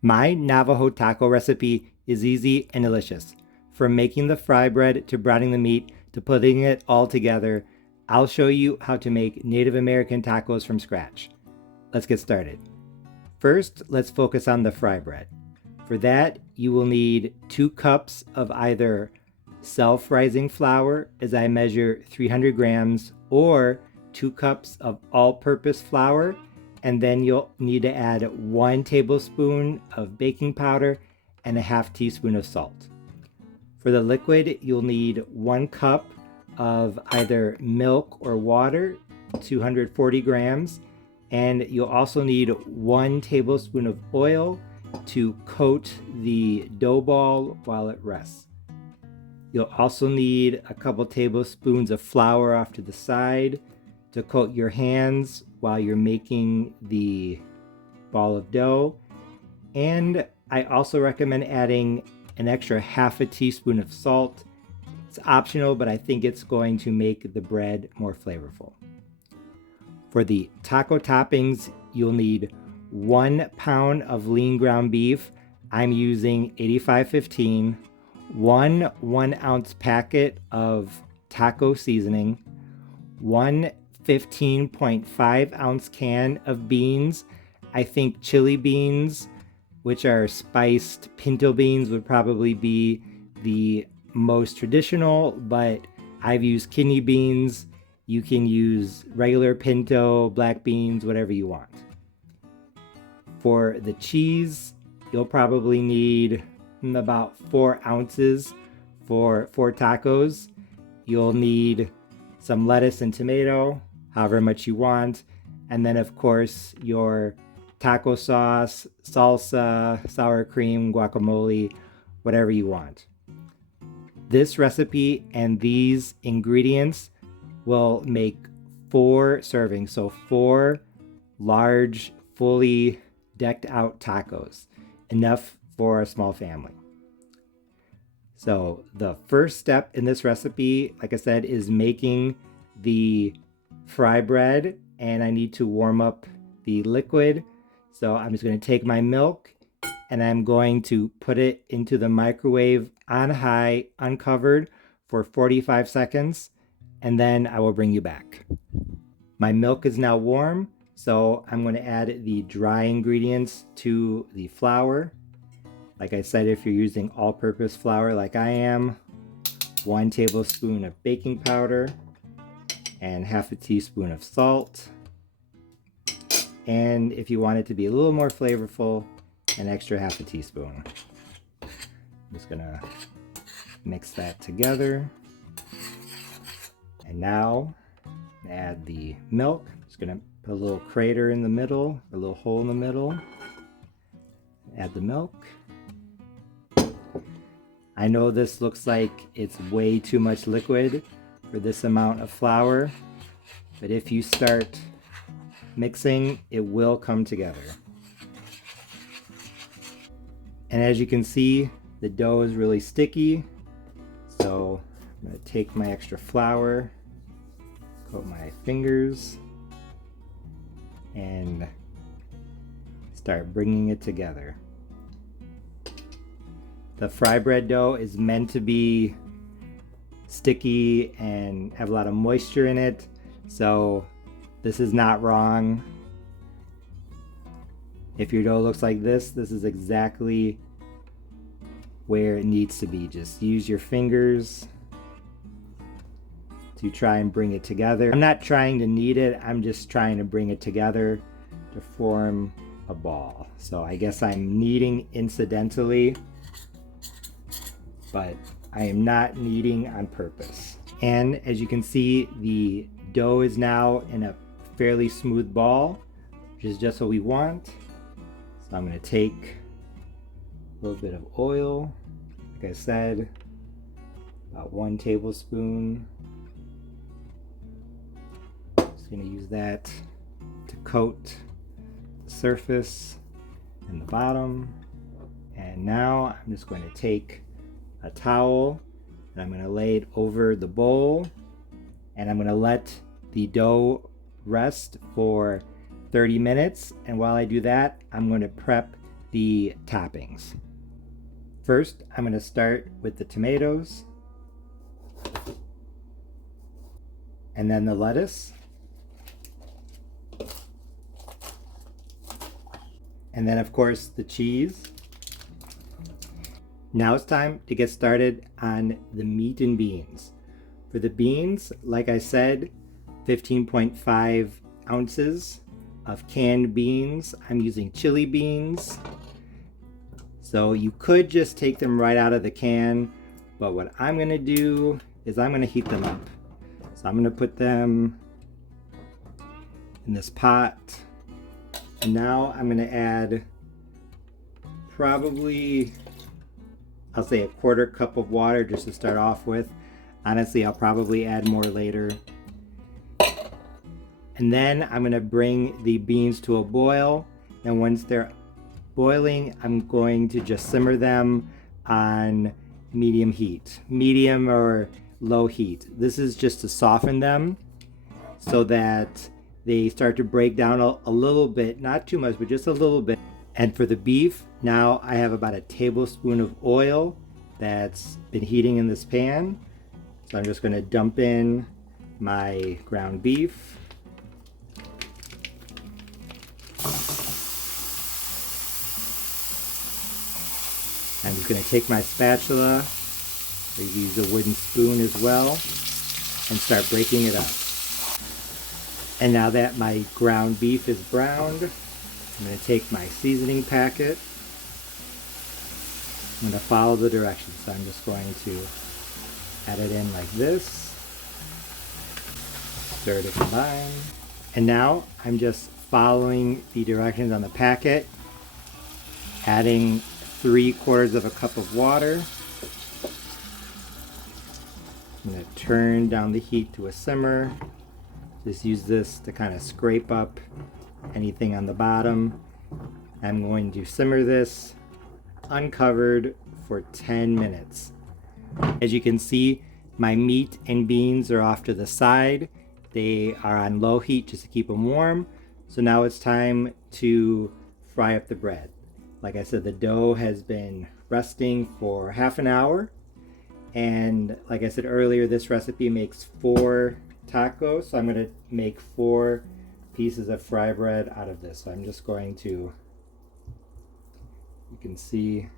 My Navajo taco recipe is easy and delicious. From making the fry bread to browning the meat to putting it all together, I'll show you how to make Native American tacos from scratch. Let's get started. First, let's focus on the fry bread. For that, you will need 2 cups of either self-rising flour, as I measure 300 grams, or 2 cups of all-purpose flour, and then you'll need to add 1 tablespoon of baking powder and a half teaspoon of salt. For the liquid, you'll need 1 cup of either milk or water, 240 grams, and you'll also need 1 tablespoon of oil to coat the dough ball while it rests. You'll also need a couple tablespoons of flour off to the side to coat your hands while you're making the ball of dough. And I also recommend adding an extra half a teaspoon of salt. It's optional, but I think it's going to make the bread more flavorful. For the taco toppings, you'll need 1 pound of lean ground beef. I'm using 8515, 1 1-ounce packet of taco seasoning, 1 15.5 ounce can of beans. I think chili beans, which are spiced pinto beans, would probably be the most traditional, but I've used kidney beans. You can use regular pinto, black beans, whatever you want. For the cheese, you'll probably need about 4 ounces for 4 tacos. You'll need some lettuce and tomato, however much you want, and then of course your taco sauce, salsa, sour cream, guacamole, whatever you want. This recipe and these ingredients will make 4 servings, so 4 large, fully decked out tacos, enough for a small family. So the first step in this recipe, like I said, is making the fry bread, and I need to warm up the liquid. So I'm just going to take my milk and I'm going to put it into the microwave on high, uncovered, for 45 seconds, and then I will bring you back. My milk is now warm, so I'm going to add the dry ingredients to the flour. Like I said, if you're using all-purpose flour like I am, 1 tablespoon of baking powder and half a teaspoon of salt. And if you want it to be a little more flavorful, an extra half a teaspoon. I'm just gonna mix that together. And now add the milk. Just gonna put a little crater in the middle, a little hole in the middle. Add the milk. I know this looks like it's way too much liquid for this amount of flour, but if you start mixing, it will come together. And as you can see, the dough is really sticky, so I'm going to take my extra flour, coat my fingers, and start bringing it together. The fry bread dough is meant to be sticky and have a lot of moisture in it, so this is not wrong. If your dough looks like this is exactly where it needs to be. Just use your fingers to try and bring it together. I'm not trying to knead it, I'm just trying to bring it together to form a ball. So I guess I'm kneading incidentally, but I am not kneading on purpose. And as you can see, the dough is now in a fairly smooth ball, which is just what we want. So I'm going to take a little bit of oil, like I said, about 1 tablespoon. Just going to use that to coat the surface and the bottom. And now I'm just going to take a towel and I'm going to lay it over the bowl, and I'm going to let the dough rest for 30 minutes. And while I do that, I'm going to prep the toppings. First, I'm going to start with the tomatoes, and then the lettuce, and then of course the cheese. Now it's time to get started on the meat and beans. For the beans, like I said, 15.5 ounces of canned beans. I'm using chili beans. So you could just take them right out of the can, but what I'm going to do is I'm going to heat them up. So I'm going to put them in this pot. And now I'm going to add probably, I'll say a quarter cup of water just to start off with. Honestly, I'll probably add more later. And then I'm going to bring the beans to a boil. And once they're boiling, I'm going to just simmer them on medium heat, medium or low heat. This is just to soften them so that they start to break down a little bit, not too much, but just a little bit. And for the beef, now I have about a tablespoon of oil that's been heating in this pan. So I'm just going to dump in my ground beef. I'm just going to take my spatula, or you use a wooden spoon as well, and start breaking it up. And now that my ground beef is browned, I'm going to take my seasoning packet. I'm going to follow the directions. So I'm just going to add it in like this, stir to combine. And now I'm just following the directions on the packet, adding 3/4 of a cup of water. I'm going to turn down the heat to a simmer. Just use this to kind of scrape up anything on the bottom. I'm going to simmer this uncovered for 10 minutes. As you can see, my meat and beans are off to the side. They are on low heat just to keep them warm. So now it's time to fry up the bread. Like I said, the dough has been resting for half an hour. And like I said earlier, this recipe makes 4 tacos. So I'm going to make 4 pieces of fry bread out of this. So I'm just going to, you can see,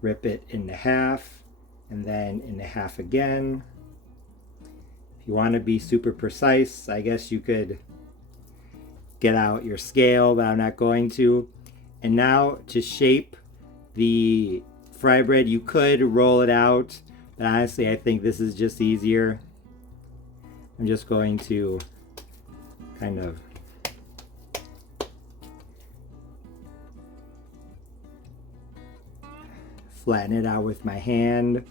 rip it into half and then into half again. If you want to be super precise, I guess you could get out your scale, but I'm not going to. And now to shape the fry bread, you could roll it out, but honestly I think this is just easier. I'm just going to kind of flatten it out with my hand,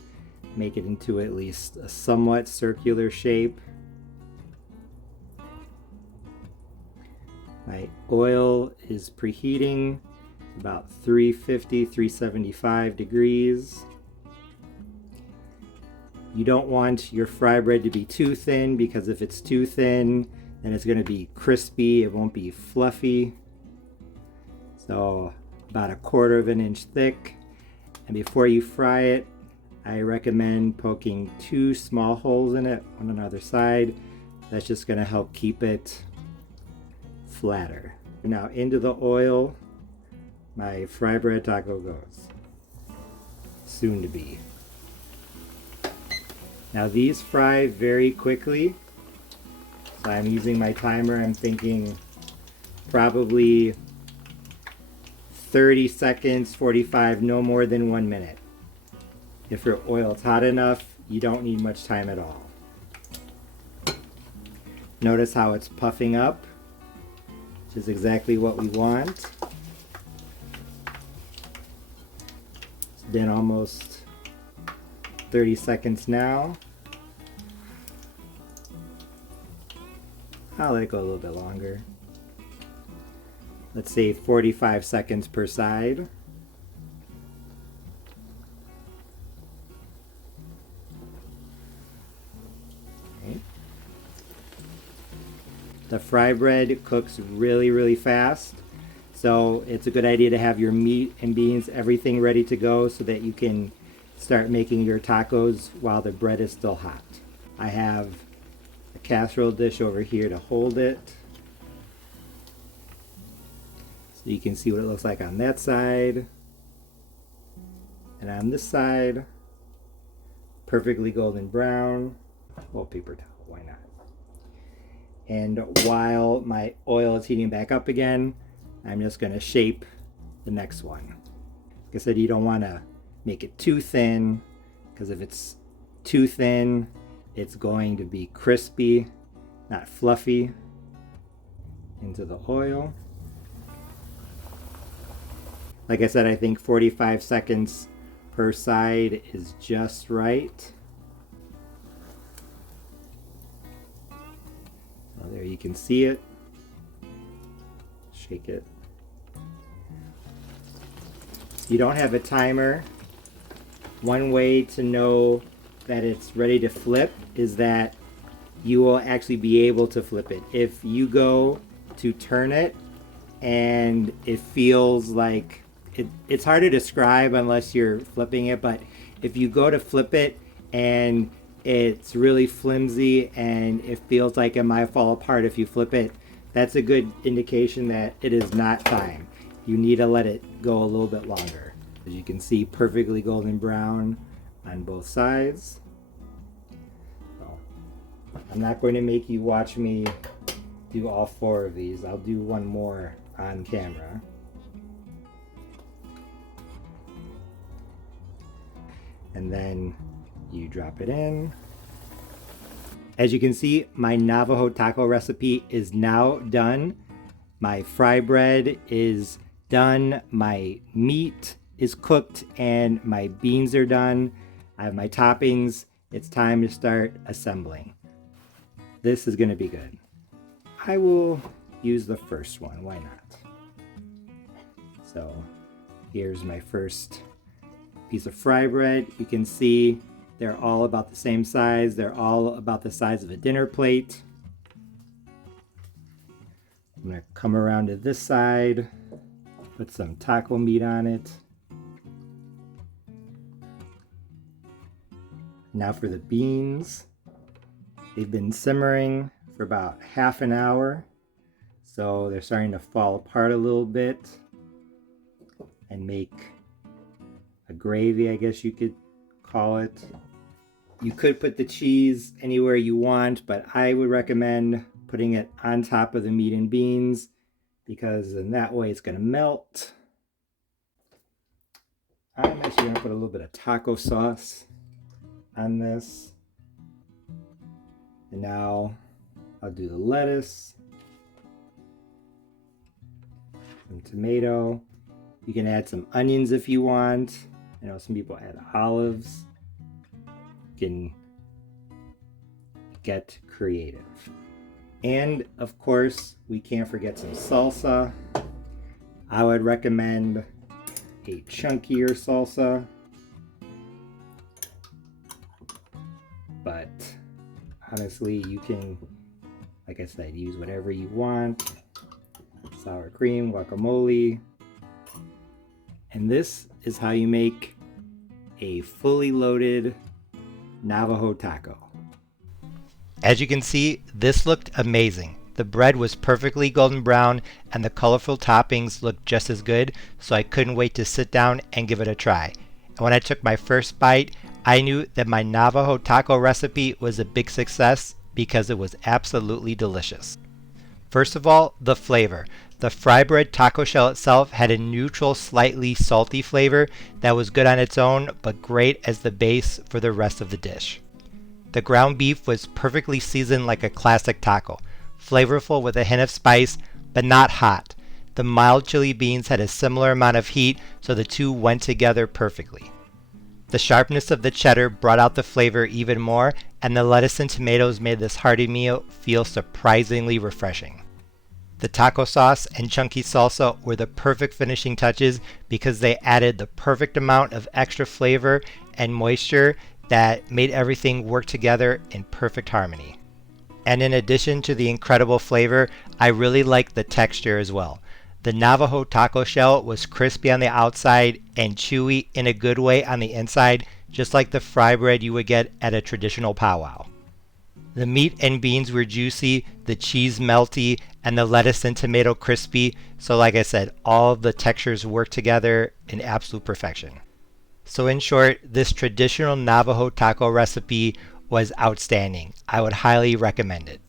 make it into at least a somewhat circular shape. My oil is preheating, about 350, 375 degrees. You don't want your fry bread to be too thin, because if it's too thin, then it's going to be crispy, it won't be fluffy. So about 1/4 inch thick. And before you fry it, I recommend poking 2 small holes in it, one on either side. That's just going to help keep it flatter. Now into the oil my fry bread taco goes. Soon to be. Now these fry very quickly. So I'm using my timer. I'm thinking probably 30 seconds, 45, no more than 1 minute. If your oil's hot enough, you don't need much time at all. Notice how it's puffing up, which is exactly what we want. It's been almost 30 seconds now. I'll let it go a little bit longer. Let's say 45 seconds per side. Okay. The fry bread cooks really fast, So it's a good idea to have your meat and beans, everything ready to go so that you can start making your tacos while the bread is still hot. I have a casserole dish over here to hold it. So you can see what it looks like on that side. And on this side, perfectly golden brown. Well, paper towel, why not? And while my oil is heating back up again, I'm just going to shape the next one. Like I said, you don't want to make it too thin, because if it's too thin, it's going to be crispy, not fluffy. Into the oil. Like I said, I think 45 seconds per side is just right. So there you can see it. Shake it. You don't have a timer. One way to know that it's ready to flip is that you will actually be able to flip it. If you go to turn it and it feels like it's hard to describe unless you're flipping it, but if you go to flip it and it's really flimsy and it feels like it might fall apart if you flip it, that's a good indication that it is not time. You need to let it go a little bit longer. As you can see, perfectly golden brown on both sides. So, I'm not going to make you watch me do all 4 of these. I'll do one more on camera. And then you drop it in. As you can see, my Navajo taco recipe is now done. My fry bread is done. My meat is cooked and my beans are done. I have my toppings. It's time to start assembling. This is gonna be good. I will use the first one, why not? So here's my first piece of fry bread. You can see they're all about the same size. They're all about the size of a dinner plate. I'm gonna come around to this side, put some taco meat on it. Now for the beans. They've been simmering for about half an hour, so they're starting to fall apart a little bit and make a gravy, I guess you could call it. You could put the cheese anywhere you want, but I would recommend putting it on top of the meat and beans, because in that way it's going to melt. I'm actually going to put a little bit of taco sauce on this. And now I'll do the lettuce, some tomato. You can add some onions if you want. I know some people add olives. You can get creative. And of course, we can't forget some salsa. I would recommend a chunkier salsa, but honestly, you can, like I said, use whatever you want. Sour cream, guacamole. And this is how you make a fully loaded Navajo taco. As you can see, this looked amazing. The bread was perfectly golden brown and the colorful toppings looked just as good, so I couldn't wait to sit down and give it a try. And when I took my first bite, I knew that my Navajo taco recipe was a big success because it was absolutely delicious. First of all, the flavor. The fry bread taco shell itself had a neutral, slightly salty flavor that was good on its own, but great as the base for the rest of the dish. The ground beef was perfectly seasoned like a classic taco, flavorful with a hint of spice, but not hot. The mild chili beans had a similar amount of heat, so the two went together perfectly. The sharpness of the cheddar brought out the flavor even more, and the lettuce and tomatoes made this hearty meal feel surprisingly refreshing. The taco sauce and chunky salsa were the perfect finishing touches because they added the perfect amount of extra flavor and moisture that made everything work together in perfect harmony. And in addition to the incredible flavor, I really liked the texture as well. The Navajo taco shell was crispy on the outside and chewy in a good way on the inside, just like the fry bread you would get at a traditional powwow. The meat and beans were juicy, the cheese melty, and the lettuce and tomato crispy, so like I said, all of the textures work together in absolute perfection. So in short, this traditional Navajo taco recipe was outstanding. I would highly recommend it.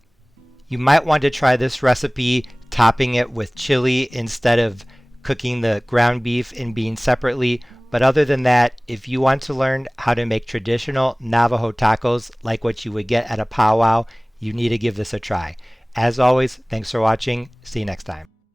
You might want to try this recipe topping it with chili instead of cooking the ground beef and beans separately. But other than that, if you want to learn how to make traditional Navajo tacos like what you would get at a powwow, you need to give this a try. As always, thanks for watching. See you next time.